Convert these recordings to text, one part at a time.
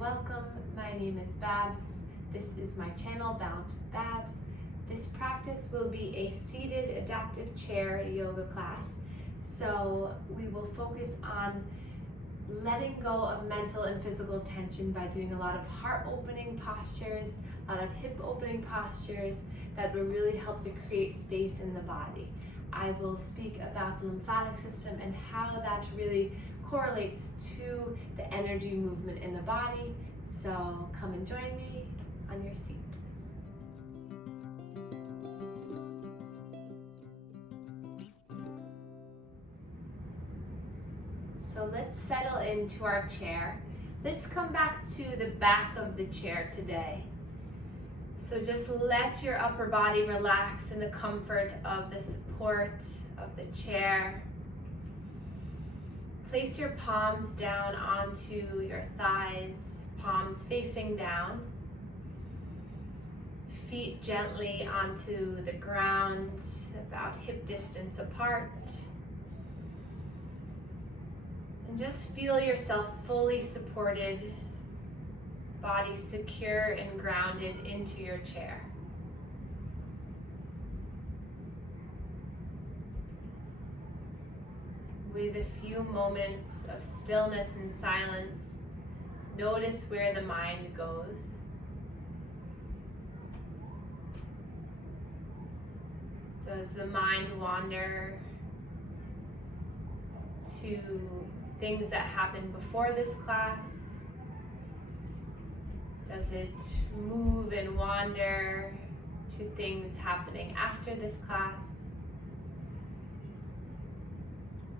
welcome. My name is Babs. This is my channel, Balance with Babs. This practice will be a seated adaptive chair yoga class. So we will focus on letting go of mental and physical tension by doing a lot of heart opening postures, a lot of hip opening postures that will really help to create space in the body. I will speak about the lymphatic system and how that really correlates to the energy movement in the body. So come and join me on your seat. So let's settle into our chair. Let's come back to the back of the chair today. So just let your upper body relax in the comfort of the support of the chair. Place your palms down onto your thighs, palms facing down. Feet gently onto the ground, about hip distance apart. And just feel yourself fully supported, body secure and grounded into your chair. With a few moments of stillness and silence, notice where the mind goes. Does the mind wander to things that happened before this class? Does it move and wander to things happening after this class?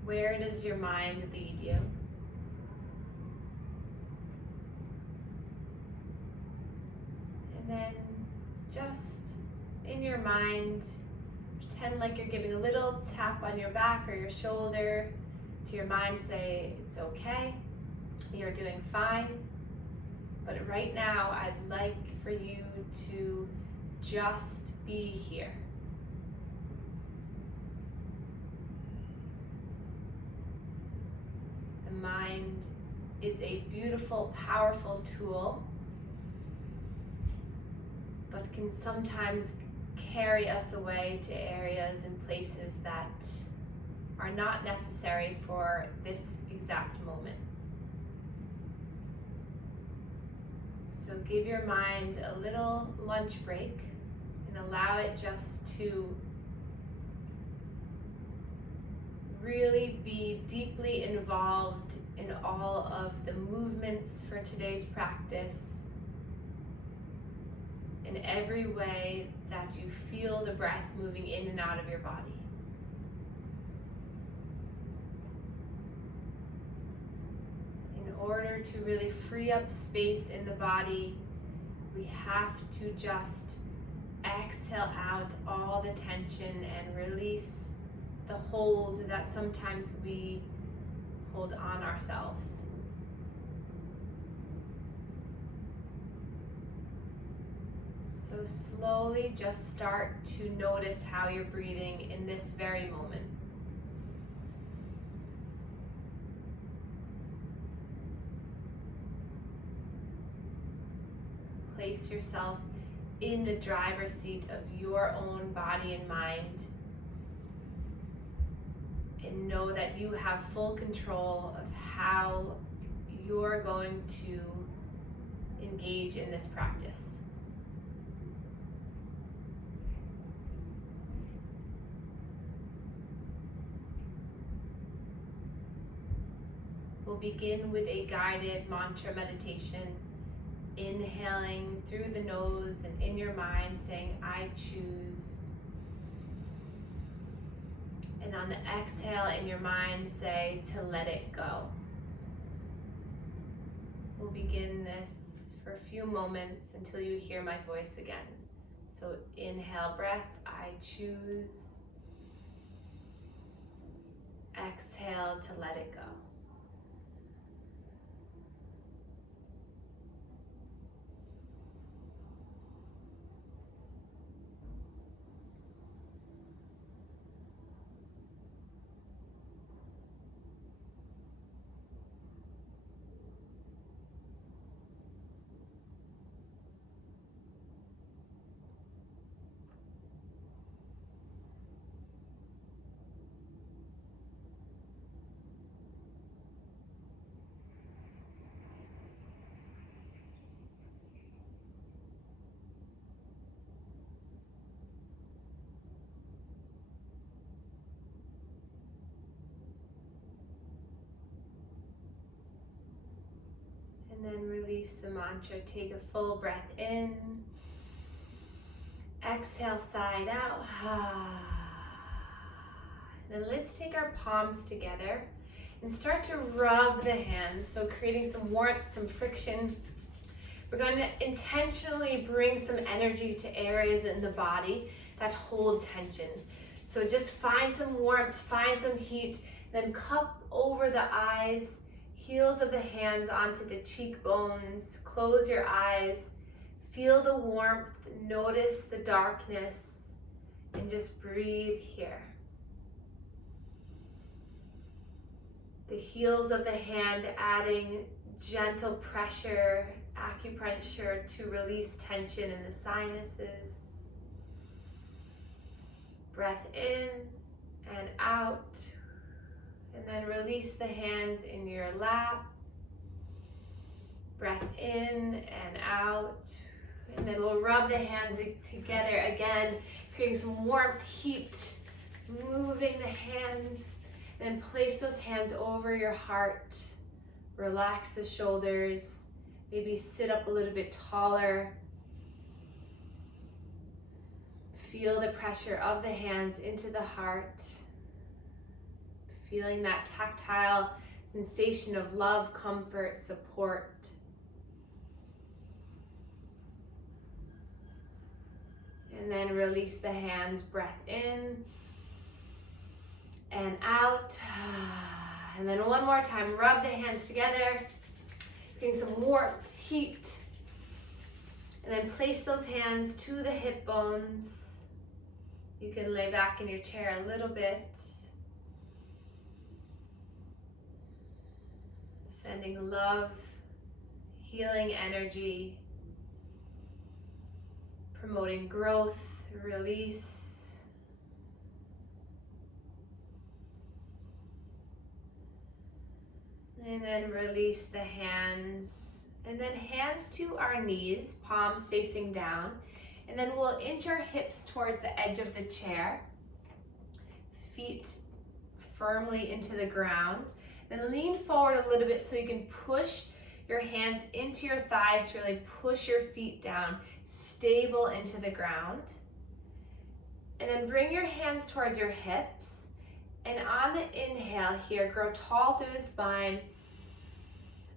Where does your mind lead you? And then just in your mind, pretend like you're giving a little tap on your back or your shoulder. To your mind, say, it's okay, you're doing fine. But right now, I'd like for you to just be here. The mind is a beautiful, powerful tool, but can sometimes carry us away to areas and places that are not necessary for this exact moment. So give your mind a little lunch break and allow it just to really be deeply involved in all of the movements for today's practice, in every way that you feel the breath moving in and out of your body. In order to really free up space in the body, we have to just exhale out all the tension and release the hold that sometimes we hold on ourselves. So slowly just start to notice how you're breathing in this very moment. Place yourself in the driver's seat of your own body and mind, and know that you have full control of how you're going to engage in this practice. We'll begin with a guided mantra meditation. Inhaling through the nose and in your mind saying, I choose. And on the exhale in your mind say, to let it go. We'll begin this for a few moments until you hear my voice again. So inhale breath, I choose. Exhale to let it go. And then release the mantra. Take a full breath in. Exhale, side out. Then let's take our palms together and start to rub the hands. So creating some warmth, some friction. We're going to intentionally bring some energy to areas in the body that hold tension. So just find some warmth, find some heat, then cup over the eyes, heels of the hands onto the cheekbones, close your eyes, feel the warmth, notice the darkness, and just breathe here. The heels of the hand adding gentle pressure, acupressure to release tension in the sinuses. Breath in and out, and then release the hands in your lap. Breath in and out, and then we'll rub the hands together again, creating some warmth, heat, moving the hands, and then place those hands over your heart. Relax the shoulders, maybe sit up a little bit taller. Feel the pressure of the hands into the heart. Feeling that tactile sensation of love, comfort, support. And then release the hands, breath in and out. And then one more time, rub the hands together, getting some warmth, heat. And then place those hands to the hip bones. You can lay back in your chair a little bit. Sending love, healing energy, promoting growth, release. And then release the hands. And then hands to our knees, palms facing down. And then we'll inch our hips towards the edge of the chair. Feet firmly into the ground. Then lean forward a little bit so you can push your hands into your thighs to really push your feet down, stable into the ground. And then bring your hands towards your hips. And on the inhale here, grow tall through the spine.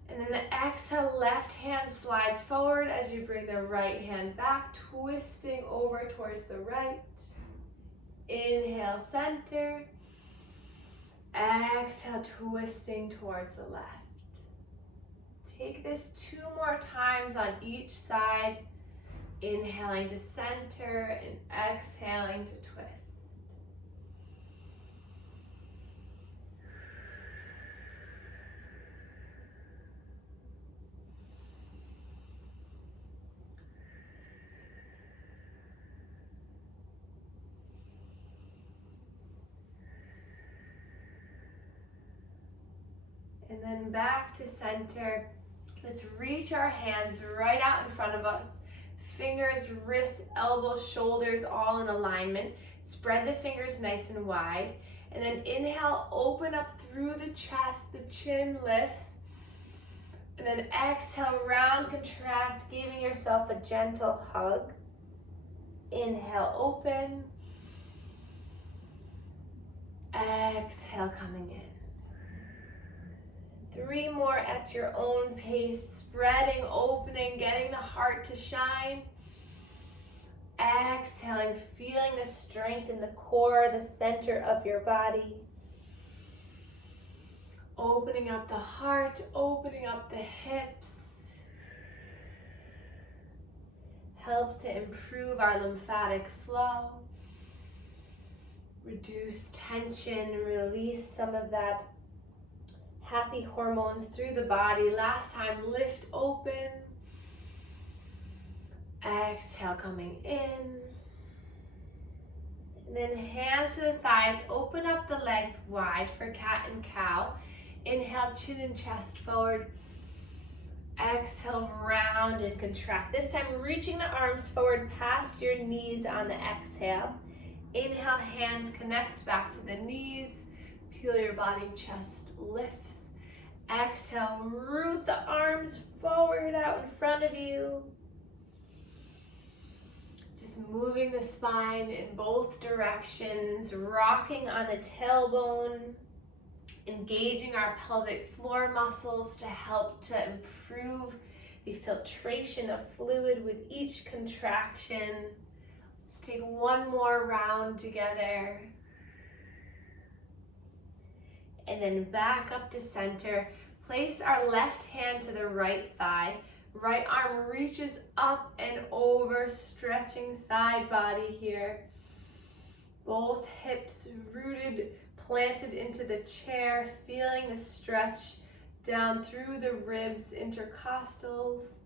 And then the exhale, left hand slides forward as you bring the right hand back, twisting over towards the right. Inhale, center. Exhale, twisting towards the left. Take this 2 more times on each side. Inhaling to center and exhaling to twist. And then back to center. Let's reach our hands right out in front of us. Fingers, wrists, elbows, shoulders all in alignment. Spread the fingers nice and wide. And then inhale, open up through the chest, the chin lifts. And then exhale, round, contract, giving yourself a gentle hug. Inhale, open. Exhale, coming in. 3 more at your own pace, spreading, opening, getting the heart to shine. Exhaling, feeling the strength in the core, the center of your body. Opening up the heart, opening up the hips. Help to improve our lymphatic flow. Reduce tension, release some of that happy hormones through the body. Last time, lift open. Exhale, coming in. And then hands to the thighs, open up the legs wide for cat and cow. Inhale, chin and chest forward. Exhale, round and contract. This time, reaching the arms forward past your knees on the exhale. Inhale, hands connect back to the knees. Feel your body, chest lifts. Exhale, root the arms forward. front of you. Just moving the spine in both directions, rocking on the tailbone, engaging our pelvic floor muscles to help to improve the filtration of fluid with each contraction. Let's take one more round together. And then back up to center. Place our left hand to the right thigh. Right arm reaches up and over, stretching side body here. Both hips rooted, planted into the chair, feeling the stretch down through the ribs, intercostals.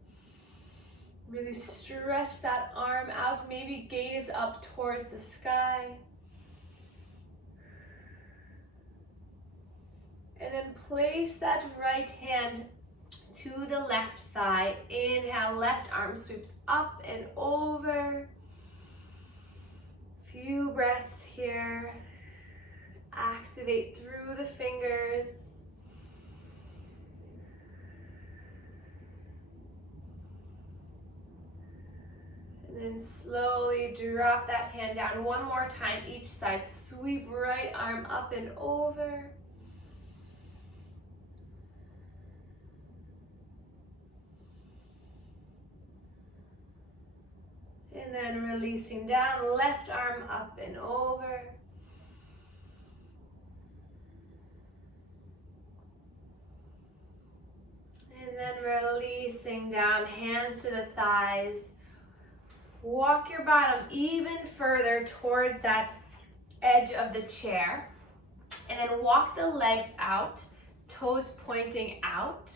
Really stretch that arm out, maybe gaze up towards the sky. And then place that right hand to the left thigh. Inhale, left arm sweeps up and over. Few breaths here. Activate through the fingers. And then slowly drop that hand down. One more time each side. Sweep right arm up and over. And then releasing down, left arm up and over. And then releasing down, hands to the thighs. Walk your bottom even further towards that edge of the chair. And then walk the legs out, toes pointing out.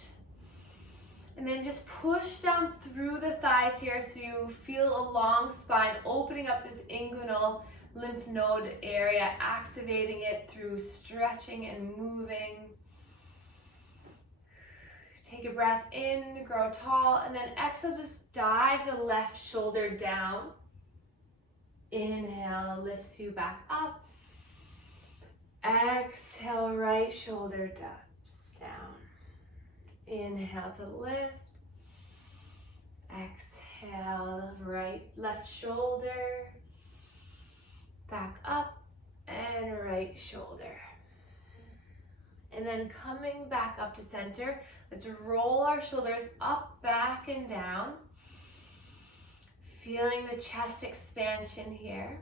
And then just push down through the thighs here so you feel a long spine, opening up this inguinal lymph node area, activating it through stretching and moving. Take a breath in, grow tall, and then exhale, just dive the left shoulder down. Inhale, lifts you back up. Exhale, right shoulder drops down. Inhale to lift. Exhale, left shoulder. Back up and right shoulder. And then coming back up to center, let's roll our shoulders up, back, and down. Feeling the chest expansion here.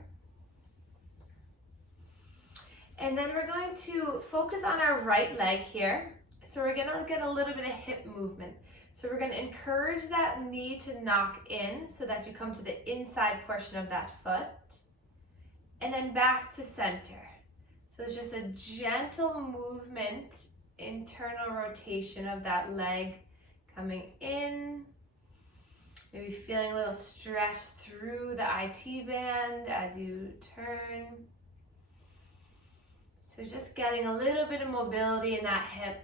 And then we're going to focus on our right leg here. So we're gonna get a little bit of hip movement. So we're gonna encourage that knee to knock in so that you come to the inside portion of that foot. And then back to center. So it's just a gentle movement, internal rotation of that leg coming in. Maybe feeling a little stretch through the IT band as you turn. So just getting a little bit of mobility in that hip.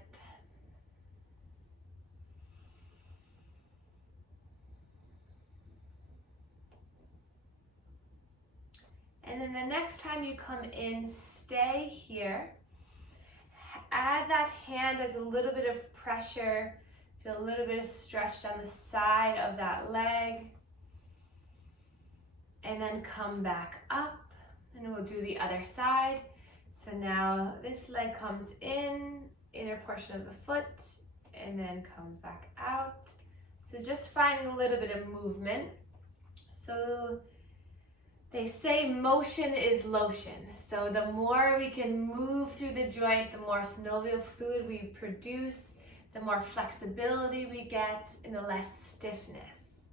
And then the next time you come in, stay here. Add that hand as a little bit of pressure. Feel a little bit of stretch down the side of that leg. And then come back up. And we'll do the other side. So now this leg comes in, inner portion of the foot, and then comes back out. So just finding a little bit of movement. So they say motion is lotion. So the more we can move through the joint, the more synovial fluid we produce, the more flexibility we get, and the less stiffness.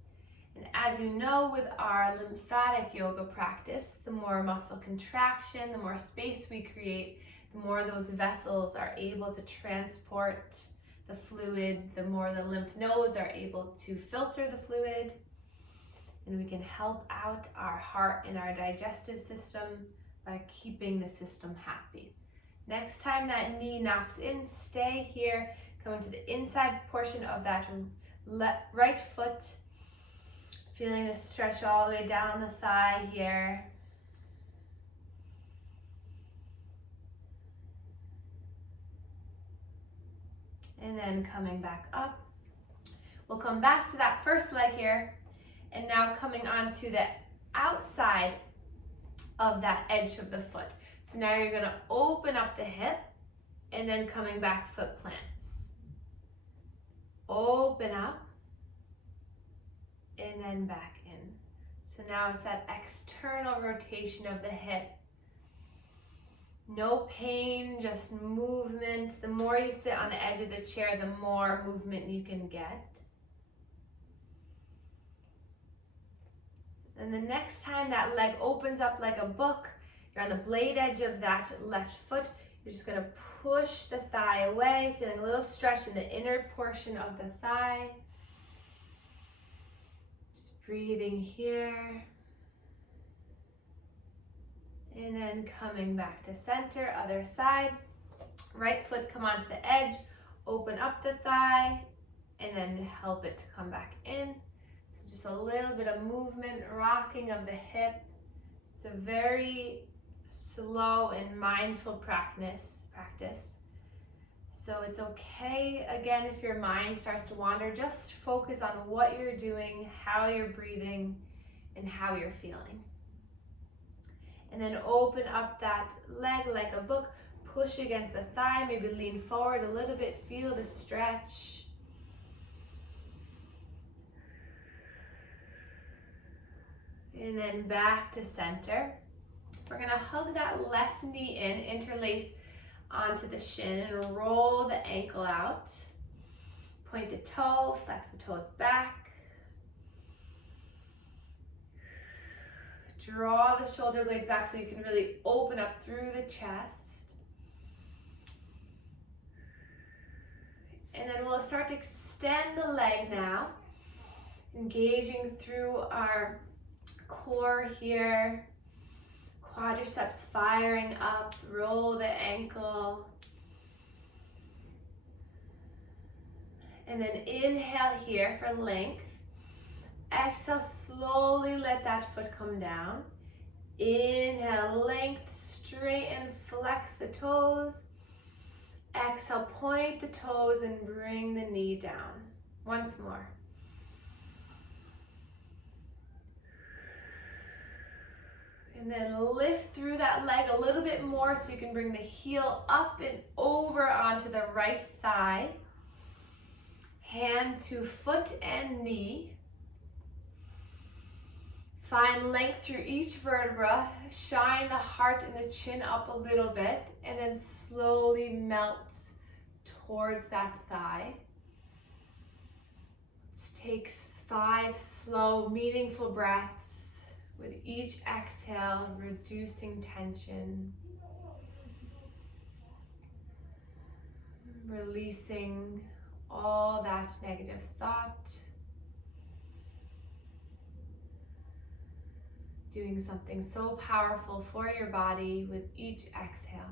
And as you know, with our lymphatic yoga practice, the more muscle contraction, the more space we create, the more those vessels are able to transport the fluid, the more the lymph nodes are able to filter the fluid. And we can help out our heart and our digestive system by keeping the system happy. Next time that knee knocks in, stay here, coming to the inside portion of that right foot, feeling the stretch all the way down the thigh here. And then coming back up. We'll come back to that first leg here, and now coming on to the outside of that edge of the foot. So now you're gonna open up the hip, and then coming back, foot plants. Open up, and then back in. So now it's that external rotation of the hip. No pain, just movement. The more you sit on the edge of the chair, the more movement you can get. And the next time that leg opens up like a book, you're on the blade edge of that left foot, you're just gonna push the thigh away, feeling a little stretch in the inner portion of the thigh. Just breathing here. And then coming back to center, other side. Right foot come onto the edge, open up the thigh, and then help it to come back in. So just a little bit of movement, rocking of the hip. It's a very slow and mindful practice. So it's okay, again, if your mind starts to wander, just focus on what you're doing, how you're breathing, and how you're feeling. And then open up that leg like a book, push against the thigh, maybe lean forward a little bit, feel the stretch. And then back to center. We're gonna hug that left knee in, interlace onto the shin, and roll the ankle out. Point the toe, flex the toes back. Draw the shoulder blades back so you can really open up through the chest. And then we'll start to extend the leg now, engaging through our core here. Quadriceps firing up, roll the ankle. And then inhale here for length. Exhale, slowly let that foot come down. Inhale, length, straighten, flex the toes. Exhale, point the toes and bring the knee down. Once more. And then lift through that leg a little bit more so you can bring the heel up and over onto the right thigh. Hand to foot and knee. Find length through each vertebra. Shine the heart and the chin up a little bit, and then slowly melt towards that thigh. Let's take 5 slow, meaningful breaths. With each exhale, reducing tension, releasing all that negative thought, doing something so powerful for your body with each exhale.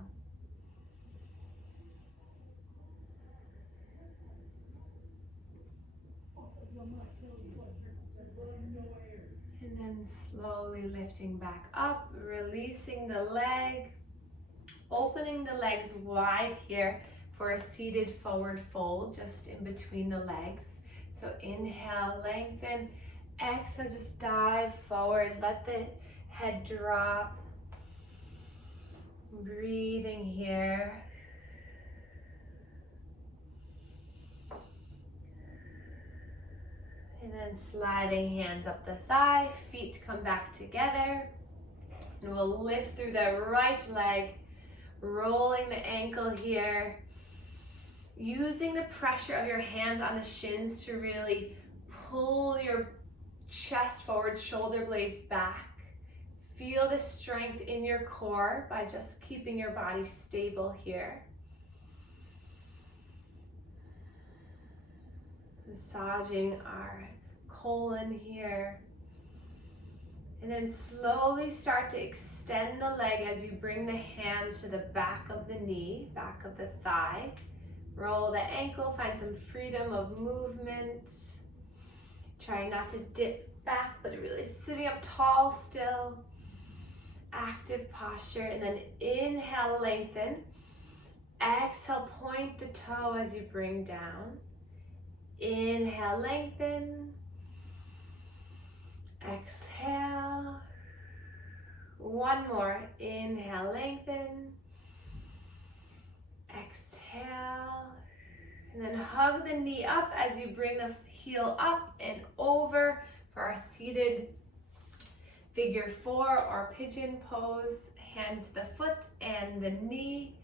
And then slowly lifting back up, releasing the leg, opening the legs wide here for a seated forward fold just in between the legs. So inhale, lengthen, exhale, just dive forward, let the head drop. Breathing here. And then sliding hands up the thigh, feet come back together. And we'll lift through the right leg, rolling the ankle here. Using the pressure of your hands on the shins to really pull your chest forward, shoulder blades back. Feel the strength in your core by just keeping your body stable here. Massaging our colon here. And then slowly start to extend the leg as you bring the hands to the back of the knee, back of the thigh. Roll the ankle, find some freedom of movement. Try not to dip back, but really sitting up tall still. Active posture, and then inhale, lengthen. Exhale, point the toe as you bring down. Inhale, lengthen. Exhale. One more. Inhale, lengthen. Exhale. And then hug the knee up as you bring the heel up and over for our seated figure 4 or pigeon pose. Hand to the foot and the knee.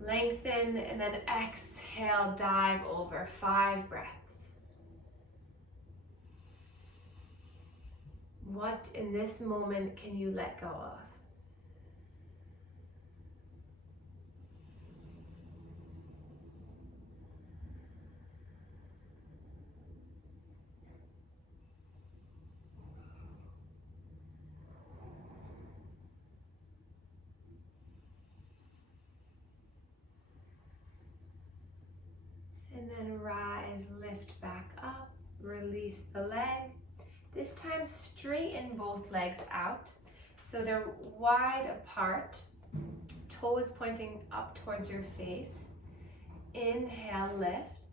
Lengthen and then exhale, dive over. 5 breaths. What in this moment can you let go of? And then rise, lift back up, release the leg. This time straighten both legs out so they're wide apart, toes pointing up towards your face. Inhale, lift.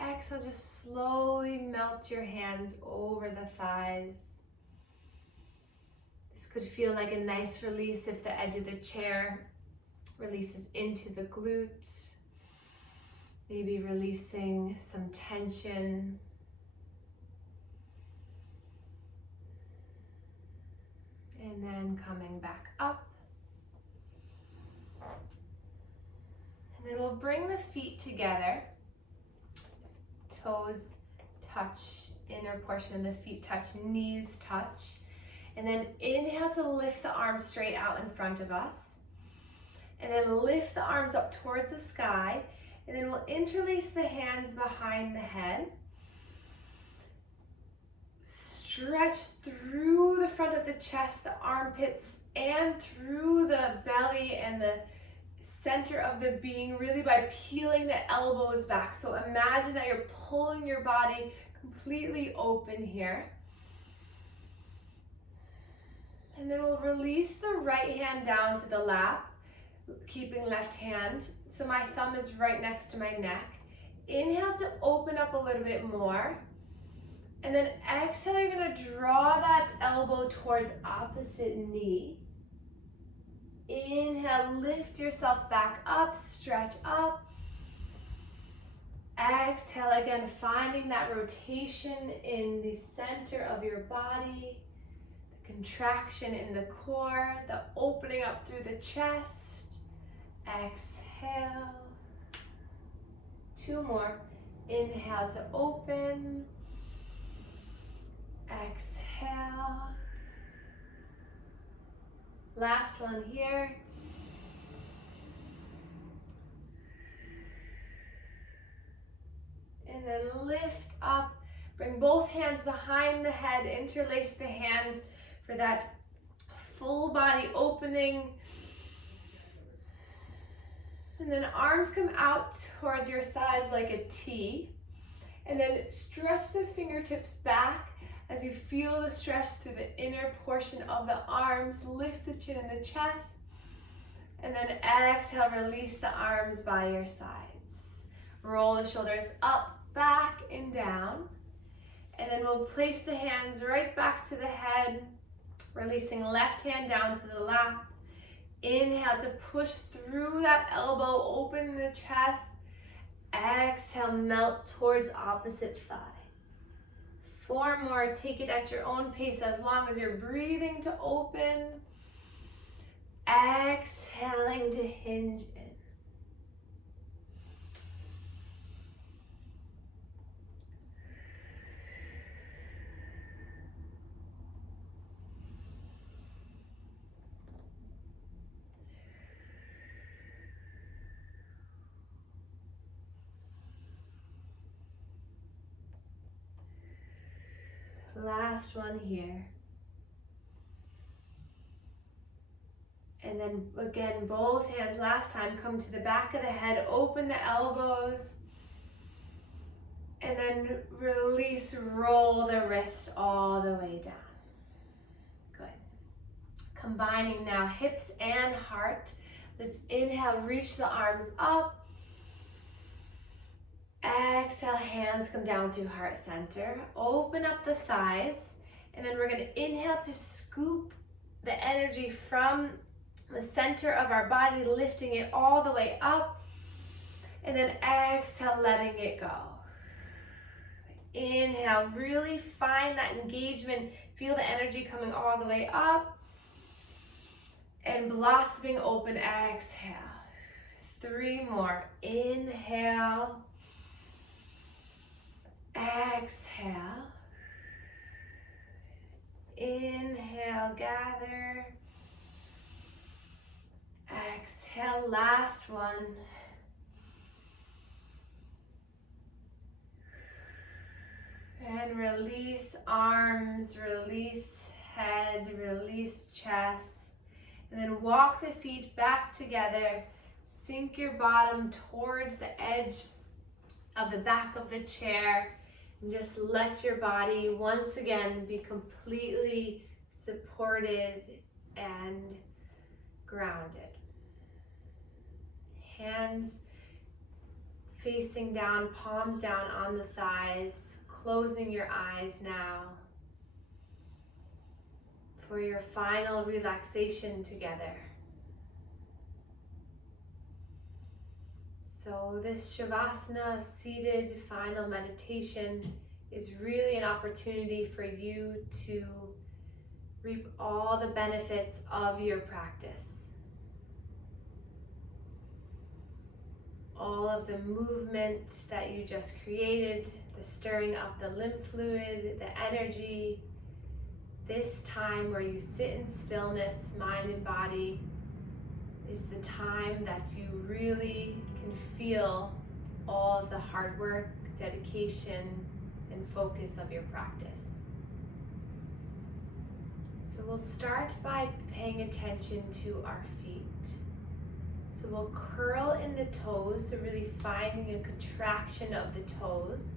Exhale, just slowly melt your hands over the thighs. This could feel like a nice release if the edge of the chair releases into the glutes. Maybe releasing some tension. And then coming back up. And then we'll bring the feet together. Toes touch, inner portion of the feet touch, knees touch. And then inhale to lift the arms straight out in front of us. And then lift the arms up towards the sky. And then we'll interlace the hands behind the head. Stretch through the front of the chest, the armpits, and through the belly and the center of the being, really by peeling the elbows back. So imagine that you're pulling your body completely open here. And then we'll release the right hand down to the lap, keeping left hand. So my thumb is right next to my neck. Inhale to open up a little bit more. And then exhale, you're gonna draw that elbow towards opposite knee. Inhale, lift yourself back up, stretch up. Exhale again, finding that rotation in the center of your body, the contraction in the core, the opening up through the chest. Exhale. 2 more. Inhale to open. Exhale. Last one here. And then lift up. Bring both hands behind the head. Interlace the hands for that full body opening. And then arms come out towards your sides like a T. And then stretch the fingertips back as you feel the stretch through the inner portion of the arms. Lift the chin and the chest. And then exhale, release the arms by your sides. Roll the shoulders up, back, and down. And then we'll place the hands right back to the head, releasing left hand down to the lap. Inhale to push through that elbow, open the chest. Exhale, melt towards opposite thigh. 4 more, take it at your own pace as long as you're breathing to open. Exhaling to hinge in. Last one here. And then again, both hands last time come to the back of the head, open the elbows, and then release, roll the wrist all the way down. Good. Combining now hips and heart. Let's inhale, reach the arms up. Exhale, hands come down through heart center. Open up the thighs. And then we're going to inhale to scoop the energy from the center of our body, lifting it all the way up. And then exhale, letting it go. Inhale, really find that engagement. Feel the energy coming all the way up. And blossoming open, exhale. 3 more. Inhale. Exhale. Inhale, gather. Exhale, last one. And release arms, release head, release chest. And then walk the feet back together. Sink your bottom towards the edge of the back of the chair. And just let your body once again be completely supported and grounded. Hands facing down, palms down on the thighs, closing your eyes now for your final relaxation together. So this Shavasana seated final meditation is really an opportunity for you to reap all the benefits of your practice. All of the movement that you just created, the stirring up the lymph fluid, the energy, this time where you sit in stillness, mind and body, is the time that you really can feel all of the hard work, dedication, and focus of your practice. So we'll start by paying attention to our feet. So we'll curl in the toes, so really finding a contraction of the toes.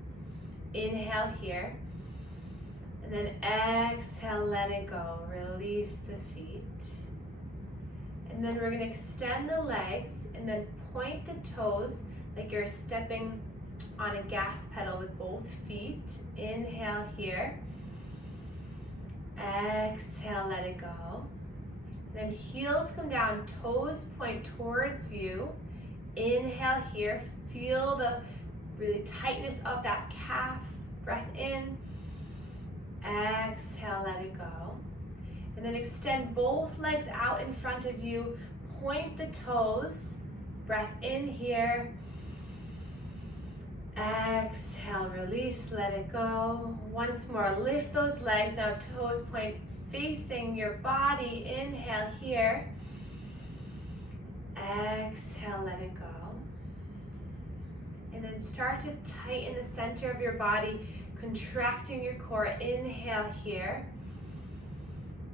Inhale here. And then exhale, let it go. Release the feet. And then we're going to extend the legs and then point the toes like you're stepping on a gas pedal with both feet. Inhale here. Exhale, let it go. And then heels come down, toes point towards you. Inhale here. Feel the really tightness of that calf. Breath in. Exhale, let it go. And then extend both legs out in front of you. Point the toes. Breath in here. Exhale, release, let it go. Once more, lift those legs. Now toes point facing your body. Inhale here. Exhale, let it go. And then start to tighten the center of your body, contracting your core. Inhale here.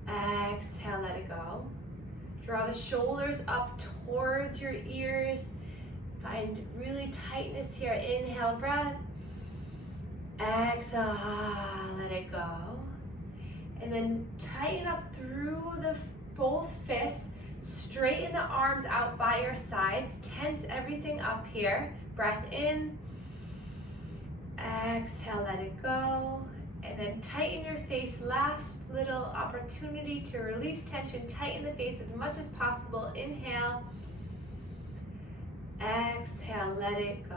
Exhale, let it go. Draw the shoulders up towards your ears. Find really tightness here. Inhale, breath. Exhale, let it go. And then tighten up through both fists. Straighten the arms out by your sides. Tense everything up here. Breath in. Exhale, let it go. And then tighten your face. Last little opportunity to release tension. Tighten the face as much as possible. Inhale. Exhale, let it go.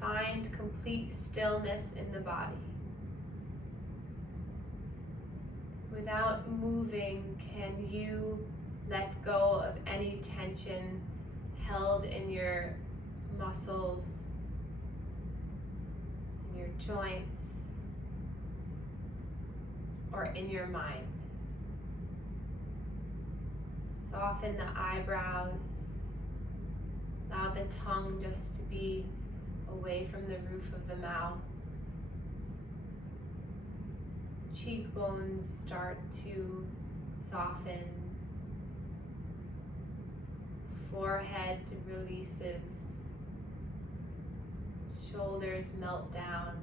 Find complete stillness in the body. Without moving, can you let go of any tension held in your muscles, in your joints, or in your mind? Soften the eyebrows. Allow the tongue just to be away from the roof of the mouth. Cheekbones start to soften. Forehead releases. Shoulders melt down.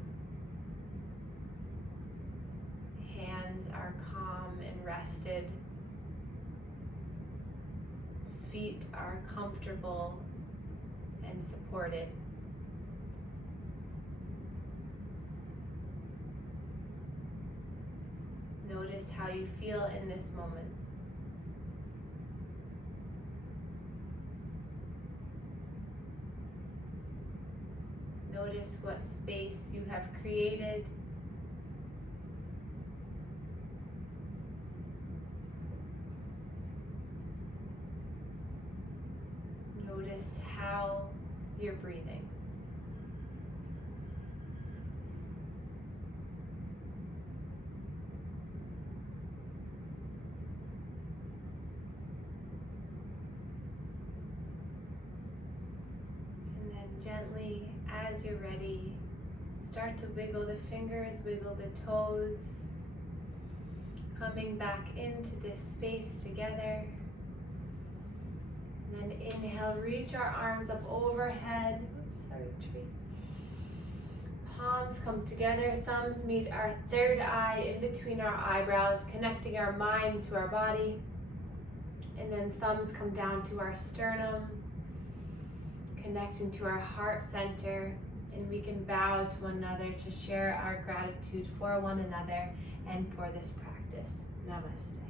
Hands are calm and rested. Feet are comfortable and supported. Notice how you feel in this moment. Notice what space you have created. Notice how you're breathing. And then gently, as you're ready, start to wiggle the fingers, wiggle the toes, coming back into this space together. And then inhale, reach our arms up overhead. Oops, sorry, tree. Palms come together, thumbs meet our third eye in between our eyebrows, connecting our mind to our body. And then thumbs come down to our sternum, connecting to our heart center. And we can bow to one another to share our gratitude for one another and for this practice. Namaste.